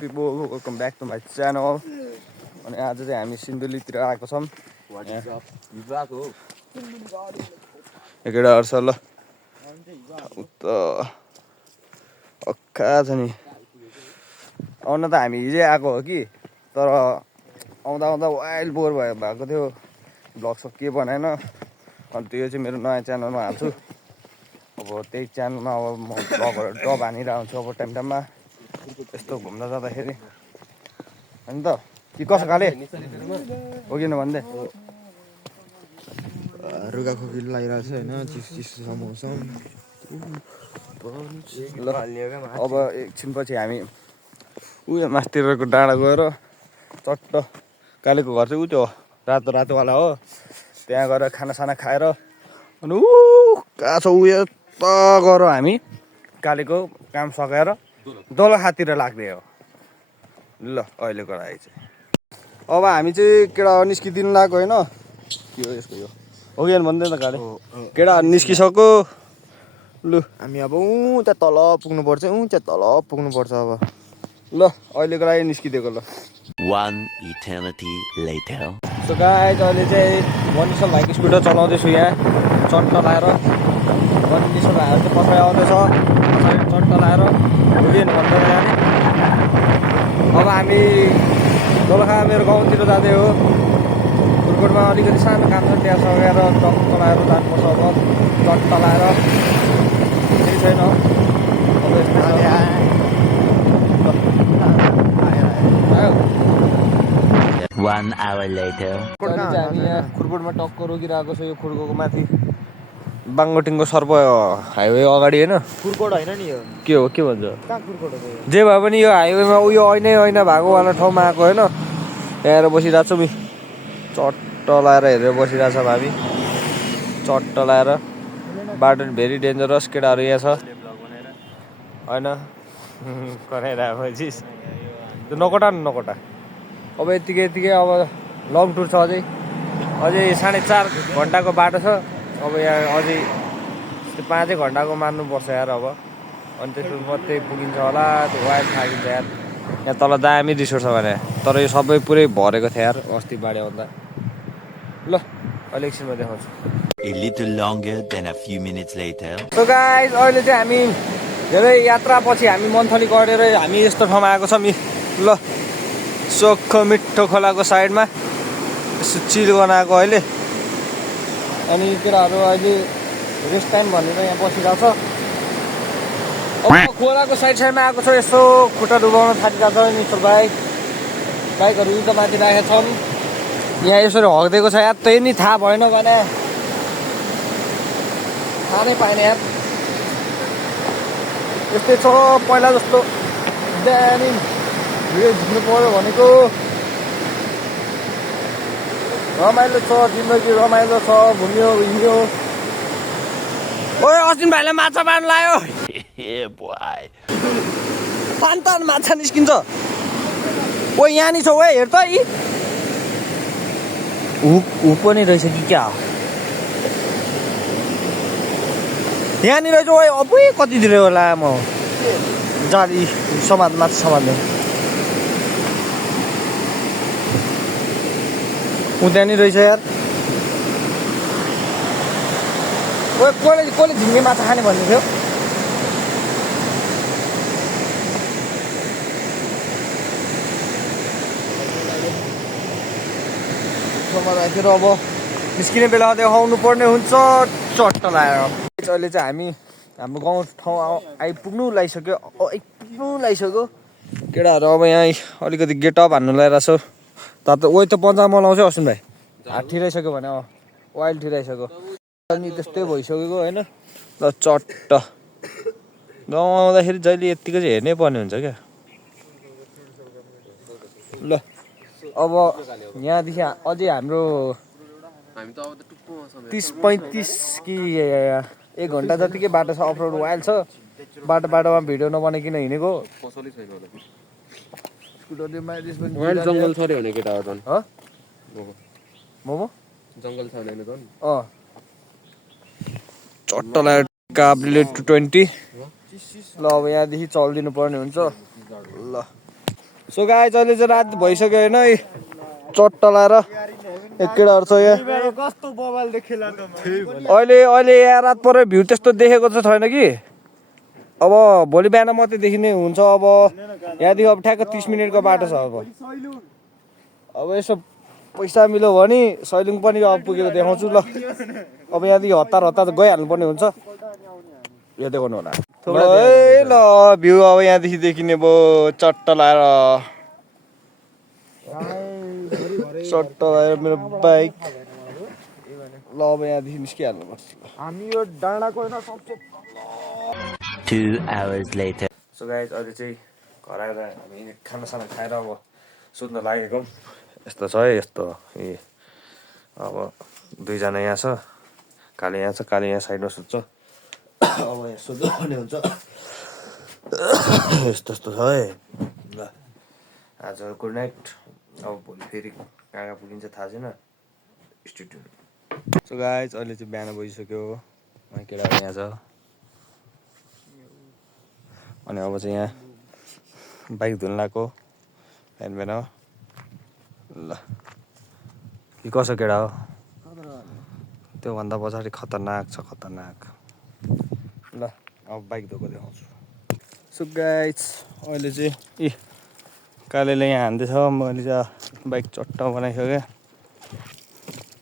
people, welcome back to my channel. अनि आज चाहिँ हामी सिन्धुलीतिर आएको छौँ। केटाहरु छ ल उता अक्का छ नि। आउन त हामी हिजै आएको हो कि तर आउँदा आउँदा वाइल्ड बोर भएको थियो। ब्लग सब के बनाएन। अनि त्यो चाहिँ मेरो नयाँ च्यानलमा हाल्छु। अब त्यही च्यानलमा अब म ब्लगहरु ड्रप हानिरहेको हुन्छु अब टाइम टाइममा यस्तो घुम्न जाँदाखेरि। अनि त के कसो खाले हो किन भन्दै रुगा खोकी लागिरहेको छ हैन चिसो चिसो छ मौसम। ल अब एकछिनपछि हामी उयो मास्तिरको डाँडा गएर चट्ट कालेको घर चाहिँ उ त्यो रातो रातोवाला हो त्यहाँ गएर खानासाना खाएर अनि कहाँ छ उयो त गएर हामी कालेको काम सकाएर दोलखातिर लाग्ने हो। ल अहिलेको लागि चाहिँ अब हामी चाहिँ केटा निस्किदिनु लाग्यो होइन के हो यसको यो हो कि भन्दै त काले केटा निस्किसक्यो। लु हामी अब त्यहाँ तल पुग्नुपर्छ त्यहाँ तल पुग्नुपर्छ अब। ल अहिलेको लागि निस्किदिएको ल। One eternity later. So guys अहिले चाहिँ मनिषा भाइको स्कुटर चलाउँदैछु यहाँ चट्ट लाएर। मनिषा भाइहरू चाहिँ पछाडि आउँदैछ पछाडि चट्ट लाएर भुलिएन भन्दै जाने। अब हामी दोलखा मेरो गाउँतिर जाँदै हो। फुलकोटमा अलिकति सानो काम छ त्यहाँ सकेर टक्क लाएर जानुपर्छ। अब चट्ट लाएर केही छैन अब यस्तो One hour later. हामी यहाँ खुरकोटमा टक्क रोकिरहेको छ। यो खुरकोको माथि बाङ्गोटिङको सर्प हाइवे अगाडि होइन कुरकोट हैन नि यो के हो के भन्छ कहाँ कुरकोट हो यो जे भए पनि यो हाइवेमा उयो ऐना भएकोवाला ठाउँमा आएको होइन। यहाँ बसिरहेको छौँ चट्ट लाएर हेरेर बसिरहेछ हामी चट्ट लाएर। बाटो भेरी डेन्जरस केटाहरू यहाँ छ होइन कराइरहेको चिज त्यो नकोटा न नकोटा। अब यतिकै अब लङ टुर छ अझै 4.5 घन्टाको बाटो छ। अब यहाँ अझै 5 घन्टाको मान्नुपर्छ यार अब। अनि त्यसपछि मात्रै पुगिन्छ होला त्यो वाइल्ड थाकिन्छ यार। यहाँ तल दामी रिसोर्ट छ भने तर यो सबै पुरै भरेको थियो यार अस्ति बाढी आउँदा। ल अहिले एकछिनमा देखाउँछु। A little longer than a few minutes later. So guys अहिले चाहिँ हामी धेरै यात्रापछि हामी मन्थली गरेर हामी यस्तो ठाउँमा आएको छौँ। ल सोख मिठो खोलाको साइडमा यसो चिल बनाएको अहिले। अनि केटाहरू अहिले रेस्ट टाइम भनेर यहाँ बसिरहेको छ। अब खोलाको साइडमा आएको छ यसो खुट्टा डुबाउन थालिरहेको छ निश्चल बाइकहरू त माथि राखेका छन्। यहाँ यसरी हगिदिएको छ यार त्यही नि थाहा भएन भने थाहा नै पाएन यार। यस्तै छ पहिला जस्तो दामी भिडियो झिक्नु पर्यो भनेको रमाइलो छ जिन्दगी रमाइलो छ घुम्यो हिँड्यो। ओए असिन भाइले माछा मार्नु लायो। Yeah, boy. तान माछा निस्किन्छ। ओ यहाँ नि छ ओए हेर त यी हुक पनि रहेछ कि क्या हो यहाँनिर रहेछ। ओए अब कति दिने होला म जाली माछा समात्ने ऊ त्यहाँनिर रहेछ यार। ओए कसले झिङ्गे माछा खाने भन्दै थियो। राखेर अब निस्किने बेला देखाउनु पर्ने हुन्छ चट्ट लाएर। अहिले चाहिँ हामी हाम्रो गाउँ ठाउँ आइपुग्नु लागिसक्यो केटाहरू। अब यहाँ अलिकति गेटअप हान्नु लगाइरहेको छ त ओइ त पन्जामा लाउँछ असिन भाइ हात ठिराइसक्यो भने वाइल्ड ठिराइसक्यो अनि त्यस्तै भइसकेको होइन। ल चट्ट गाउँ आउँदाखेरि जहिले यत्तिको चाहिँ हेर्नै पर्ने हुन्छ क्या। ल अब यहाँदेखि अझै हाम्रो 30-35 कि 1 घन्टा जतिकै बाटो छ। अफरोड वाइल्ड छ बाटोमा भिडियो नबनाइकन हिँडेको जङ्गल छ भने केटा मोमो जङ्गल छ भने झन् चट्ट लाग्यो काब्रीले 220। ल अब यहाँदेखि चल्दिनु पर्ने हुन्छ। ल सो गाइस अहिले चाहिँ रात भइसक्यो होइन चट्ट लाएर एक केटाहरू छ यहाँ कस्तो बवाल देखेला त अहिले यहाँ रात पऱ्यो भ्यू त्यस्तो देखेको चाहिँ छैन कि अब भोलि बिहान मात्रै देखिने हुन्छ अब यहाँदेखि अब ठ्याक्क 30 मिनटको बाटो छ अब यसो पैसा मिल्यो भने सैलुङ पनि अब पुगेको देखाउँछु ल अब यहाँदेखि हतार गइहाल्नुपर्ने हुन्छ यो देखाउनु होला ए ल भ्यू अब यहाँदेखि देखिने भयो चट्ट लाएर चट्ट लाएर मेरो बाइक ल अब यहाँदेखि निस्किहाल्नुपर्छ हामी यो डाँडाको होइन सबसे 2 hours later. सो गाइस अहिले चाहिँ घर आएर हामी खानासाना खाएर अब सुत्न लागेको यस्तो छ है यस्तो ए अब दुईजना यहाँ छ काले यहाँ छ काले यहाँ साइडमा सुत्छ अब यहाँ सुत्नु पर्ने हुन्छ यस्तो यस्तो छ है ल आज गुड नाइट अब भोलि फेरि कहाँ कहाँ पुगिन्छ थाहा छैन स्टुडियो सो गाइस अहिले चाहिँ बिहान भइसक्यो केटाहरू यहाँ छ अनि अब चाहिँ यहाँ बाइक धुन लगाएको बिहान ल के कसो केटा हो त्योभन्दा पछाडि खतरनाक छ खतरनाक ल अब बाइक धोएको देखाउँछु सो गाइस अहिले चाहिँ कालेले यहाँ हान्दैछ मैले चाहिँ बाइक चट्ट बनाइसकेँ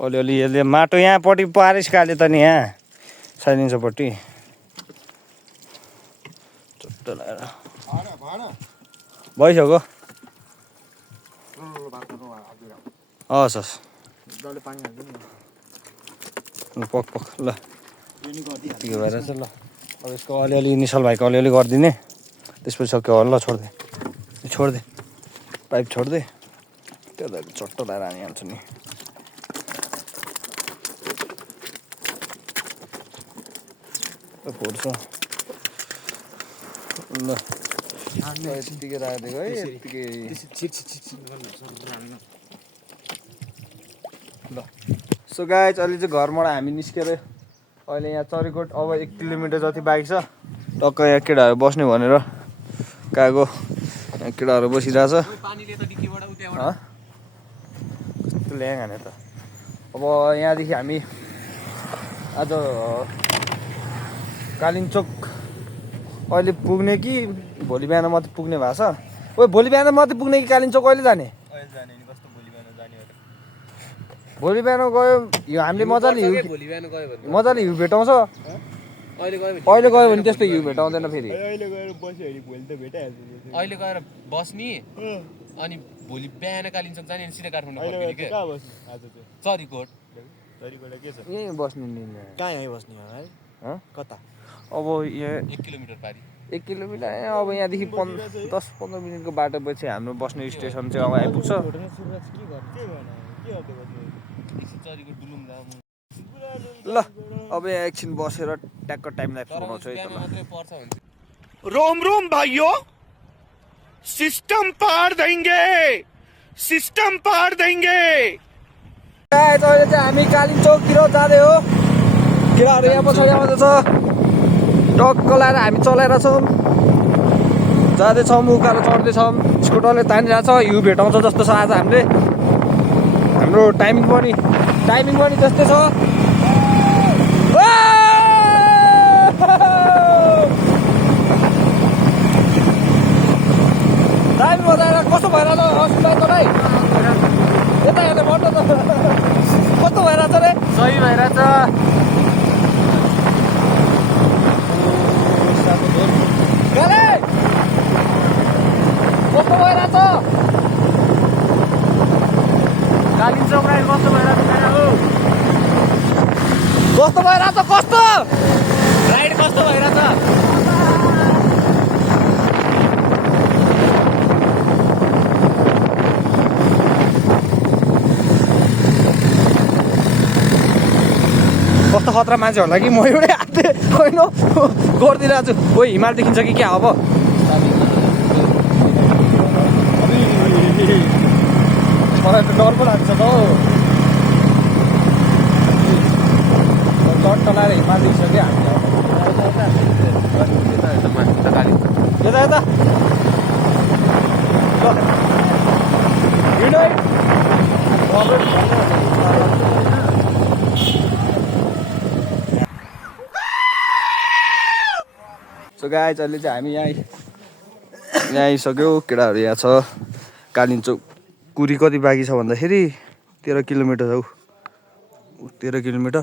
अलिअलि यसले माटो यहाँपट्टि पारिस काले त नि यहाँ साइलेन्सरपट्टि चट्ट लगाएर भइसक्यो हस् हस् पक पक ल यतिको भएर चाहिँ ल अब यसको अलिअलि निशल भाइको अलिअलि गरिदिने त्यसपछि सक्यो ल छोडिदे पाइप छोडिदे त्यो त चट्ट लगाएर हानिहाल्छु नि फोड्छ ल यतिकै राखिदिएको है यतिकै ल सो गाइस अहिले चाहिँ घरबाट हामी निस्केर अहिले यहाँ चरीकोट अब 1 किलोमिटर जति बाइक छ टक्क यहाँ केटाहरू बस्ने भनेर गएको यहाँ केटाहरू बसिरहेछ कस्तो ल्याङ हाने त अब यहाँदेखि हामी आज कालिम्चोक अहिले पुग्ने कि भोलि बिहान मात्रै पुग्ने भएको छ ओ भोलि बिहान मात्रै पुग्ने कि कालिम्चोक कहिले जाने भोलि बिहान गयो यो हामीले मजाले हिउँ भेटाउँछ अहिले गयो भने त्यस्तो हिउँ भेटाउँदैन फेरि अहिले गएर बस्ने अनि भोलि बिहान कालिम्पोङ जाने अनि सिधै काठमाडौँ फर्किने के चरीकोट यहीँ बस्ने नि कहाँ यहीँ बस्ने हो है कता अब यहाँ 1 किलोमिटर पारी 1 किलोमिटर अब यहाँदेखि 10-15 मिनटको बाटो पछि हाम्रो बस्ने स्टेसन चाहिँ अब आइपुग्छ ल अब यहाँ एकछिन बसेर ट्याक्क टाइम ल्याप्स बनाउँछु है त रोम रोम भाइयों सिस्टम पार देंगे अहिले चाहिँ हामी कालिम्चोकतिर जाँदै हो केटाहरू यहाँ पछाडि आउँदैछ टक्क लाएर हामी चलाएर छौँ जाँदैछौँ उकालो चढ्दैछौँ स्कुटरले तानिरहेको छ हिउँ भेटाउँछ जस्तो छ आज हाम्रो टाइमिङ पनि त्यस्तै छ टाइम बजाएर कस्तो भइरहेछ अस्ति तँलाई यता हेर्ने भन्नु त कस्तो भइरहेछ रे सही भइरहेछ गाले कस्तो भइरहेछ कालिम्पोङ राइड कस्तो भइरहेछ कस्तो भइरहेछ कस्तो राइड कस्तो भइरहेछ कस्तो खतरा मान्छे होला कि म एउटै हातले होइन गरिदिरहेको छु ओ हिमाल देखिन्छ कि क्या अब मलाई त डर पो लाग्छ त हौ चट्ट लगाएर हिमाल देखिसक्यो हामी यता सो गाइस अहिले चाहिँ हामी यहाँ आइसक्यो केटाहरू यहाँ छ कालिम्चोक कुरी कति बाँकी छ भन्दाखेरि 13 किलोमिटर छ 13 किलोमिटर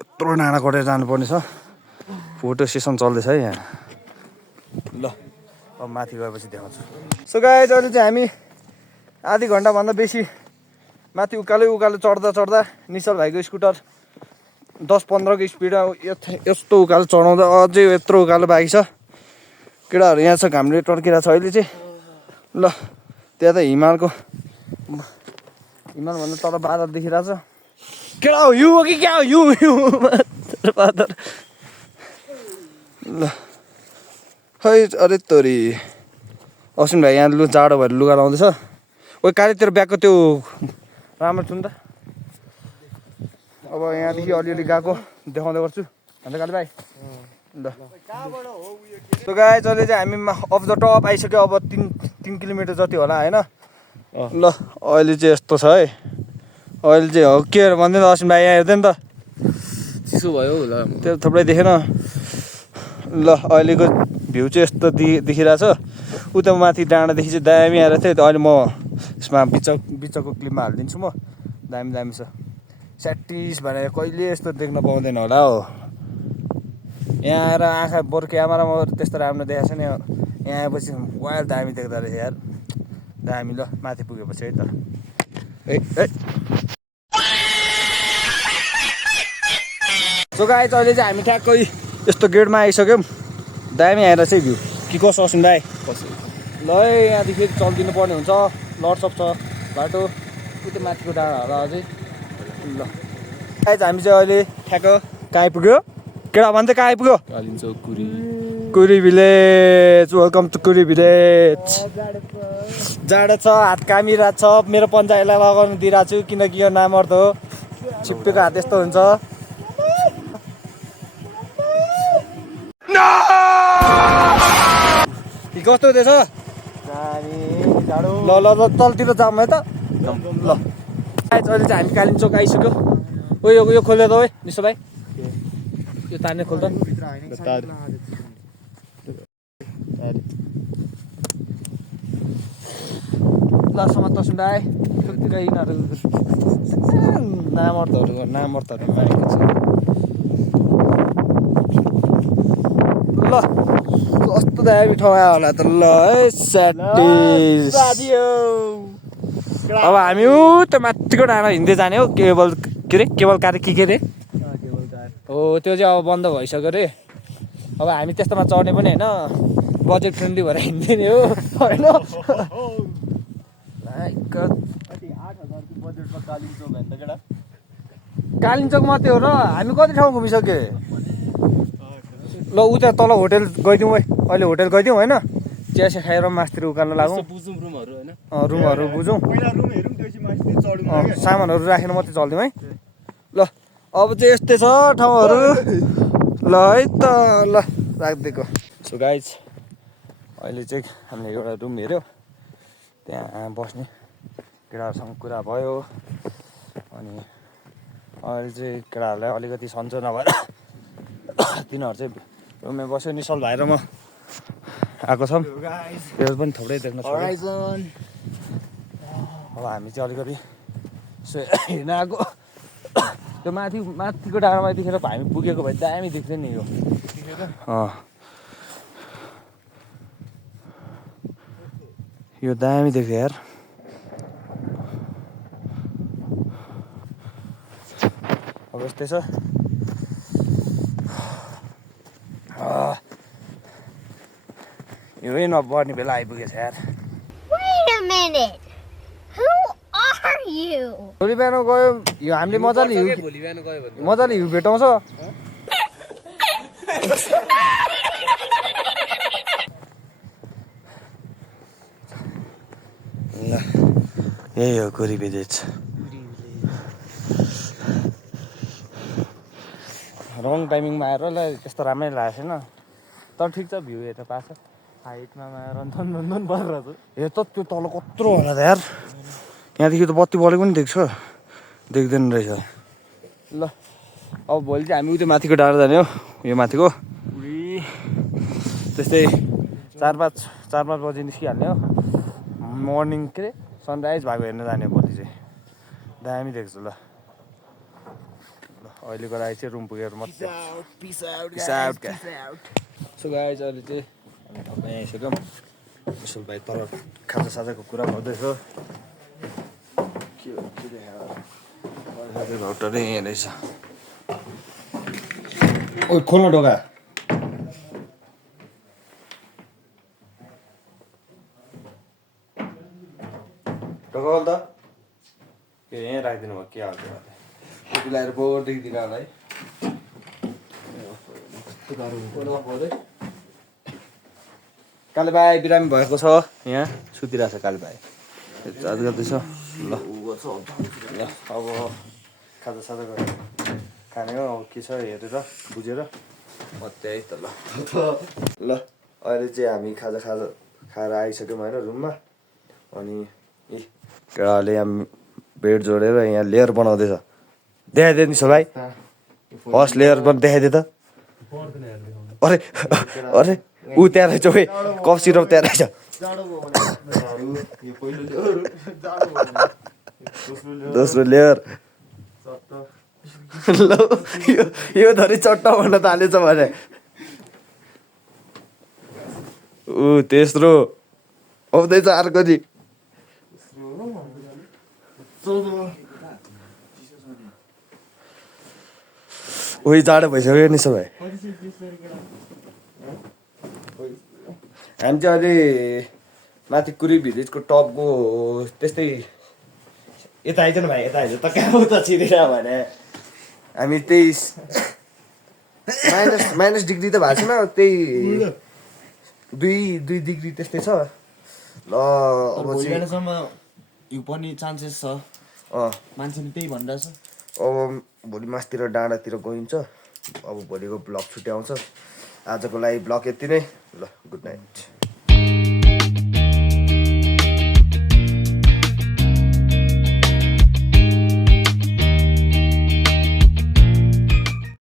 यत्रो डाँडा कटेर जानुपर्ने छ फोटो सेसन चल्दैछ है यहाँ ल अब माथि गएपछि देखाउँछु सो गाइस अहिले चाहिँ हामी आधी घन्टाभन्दा बेसी माथि उकालो चढ्दा निश्चल भाइको स्कुटर 10-15 को स्पिडमा यस्तो उकालो चढाउँदा अझै यत्रो उकालो बाँकी छ केटाहरू यहाँ छ घामले टर्किरहेको छ अहिले चाहिँ ल त्यहाँ त हिमालभन्दा तल बादल देखिरहेको छ केटा हो यु हो कि क्या हो यु बादल ल खै अरे तोरी अश्विन भाइ यहाँ जाडो भएर लुगा लाउँदैछ ओ काले तेरो ब्यागको त्यो राम्रो छु नि त अब यहाँदेखि अलिअलि गएको देखाउँदै गर्छु अन्त काले भाइ ल सो गाइस अहिले चाहिँ हामी अफ द टप आइसक्यो अब 3 किलोमिटर जति होला होइन ल अहिले चाहिँ यस्तो छ है अहिले चाहिँ हो के भन्दैन अश्विन भाइ यहाँ हेर्दै नि त चिसो भयो ल त्यो थुप्रै देखेन ल अहिलेको भ्यू चाहिँ यस्तो देखिरहेछ उता माथि डाँडादेखि चाहिँ दामी आएर थियो अहिले म यसमा बिचको क्लिपमा हालिदिन्छु म दामी छ स्याटिस भनेर कहिले यस्तो देख्न पाउँदैन होला हो यहाँ आएर आँखा बरु क्यामेरामा त्यस्तो राम्रो देखाएको छैन यहाँ आएपछि वाइल्ड दामी देख्दो रहेछ यार दामी ल माथि पुगेपछि है त सो गाइस अहिले चाहिँ हामी ठ्याक्कै यस्तो गेटमा आइसक्यौँ दामी आएर चाहिँ भ्यू कि कसो अश्विन भाइ ल यहाँदेखि चल्दिनु पर्ने हुन्छ लड्सप छ बाटो उतै माथिको डाँडाहरू अझै ल गाइस हामी चाहिँ अहिले ठ्याक्क कहाँ आइपुग्यो केटा भन्दै कहाँ आइपुग्यो कालिम्चोक कुरी भिलेज वेलकम टु कुरी भिलेज जाडो छ हात कामिरहेको छ मेरो पन्चायतलाई लगाउनु दिइरहेको छु किनकि यो नामर्द हो छिप्पेको हात यस्तो हुन्छ कस्तो हुँदैछ ल तलतिर जाऊँ है त ल अहिले चाहिँ हामी कालिम्चोक आइसक्यो ओ यो खोल्दै त है निशो भाइ यो तार्ने खोल्दा ल समात तसुन भाइ यिनीहरू नामर्थहरू मारेको छ ल कस्तो दामी ठाउँ आयो होला त ल है स्याटिस अब हामी उता माथिको डाँडा हिँड्दै जाने हो केबल कार के अरे हो त्यो चाहिँ अब बन्द भइसक्यो अरे अब हामी त्यस्तोमा चढ्ने पनि होइन बजेट फ्रेन्डली भएर हिँड्दै नि हो होइन कालिम्चोक मात्रै हो र हामी कति ठाउँ घुमिसक्यो ल उता तल होटेल गइदिउँ है अहिले होटेल गइदिउँ होइन चियासिया खाएर मासतिर उकाल्न लागौँ रुमहरू बुझौँ सामानहरू राखेर मात्रै चल्दिउँ है ल अब चाहिँ यस्तै छ ठाउँहरू ल है त ल राखिदिएको सो गाइज अहिले चाहिँ हामीले एउटा रुम हेऱ्यो त्यहाँ बस्ने केटाहरूसँग कुरा भयो अनि अहिले चाहिँ केटाहरूलाई अलिकति सन्चो नभएर तिनीहरू चाहिँ रुममा बस्यो निशल भाइ र म आएको छौँ त्यो पनि थुप्रै देख्न सक्छौँ अब हामी चाहिँ अलिकति हिँड्न आएको त्यो माथिको डाँडामा देखेर हामी पुगेको भए दामी देख्थ्यो नि यो यो दामी देख्थ्यो यार अब यस्तै छ यो नबढ्ने बेला आइपुगेछ यार Wait a minute. Who are you? भोलि बिहान गयो यो हामीले मजाले हिउँ भेटाउँछ ल यही हो कुरी भिलेज रङ टाइमिङमा आएर ल त्यस्तो राम्रै लागेको छैन तर ठिक छ भ्यू हेर्न पाएको छ हाइटमा आएर रन्थन परिरहेको छ यो त त्यो तल कत्रो होला त यार यहाँदेखि त बत्ती बलेको नि देख्छ देख्दैन रहेछ ल अब भोलि चाहिँ हामी उतै माथिको डाँडा जाने हो यो माथिको त्यस्तै 4-5 बजी निस्किहाल्ने हो मर्निङ के अरे सनराइज भएको हेर्न जाने भोलि चाहिँ दामी देख्छ ल अहिलेको लागि चाहिँ रुम पुगेर मात्रै Peace out. सो गाइज अहिले चाहिँ हामी आइसक्यौँ विशाल भाइ तर खाजासाजाको कुरा गर्दैछ के हो के देखाएर भाउटरै यहाँ रहेछ ओ खोल्न ढोका ढोका खोल त के यहीँ राखिदिनु भयो के हाल्छ टोपी लगाएर बोर्डदेखि दिएर होला है काले भाइ बिरामी भएको छ यहाँ सुतिरहेको छ काले भाइ चार्ज गर्दैछ ल अब खाजासाजा गरेर खाने हो अब के छ हेरेर बुझेर मात्रै है त ल ल अहिले चाहिँ हामी खाजा खाएर आइसक्यौँ होइन रुममा अनि केटाले यहाँ बेड जोडेर यहाँ लेयर बनाउँदैछ देखाइदियो नि भाइ फर्स्ट लेयर पनि देखाइदियो त अरे अरे ऊ त्यहाँ रहेछ भाइ कफ सिरप त्यहाँ रहेछ दोस्रो लेयर ल यो धरि चट्टा भन्न थालेछ भने ऊ तेस्रो आउँदैछ अर्को नि उही जाडो भइसक्यो नि सबै हामी चाहिँ अहिले माथि कुरी भिलेजको टपको त्यस्तै यता आइज न भाइ यता आइज त कहाँ उता छिरेर भने हामी त्यही माइनस डिग्री त भएको छैन त्यही 2 डिग्री त्यस्तै छ ल अब भोलिसम्म हिउँ पर्ने चान्सेस छ मान्छेले त्यही भनिरहेछ अब भोलि मासतिर डाँडातिर गइन्छ अब भोलिको ब्लग छुट्याउँछ आजको लागि ब्लग यति नै ल गुड नाइट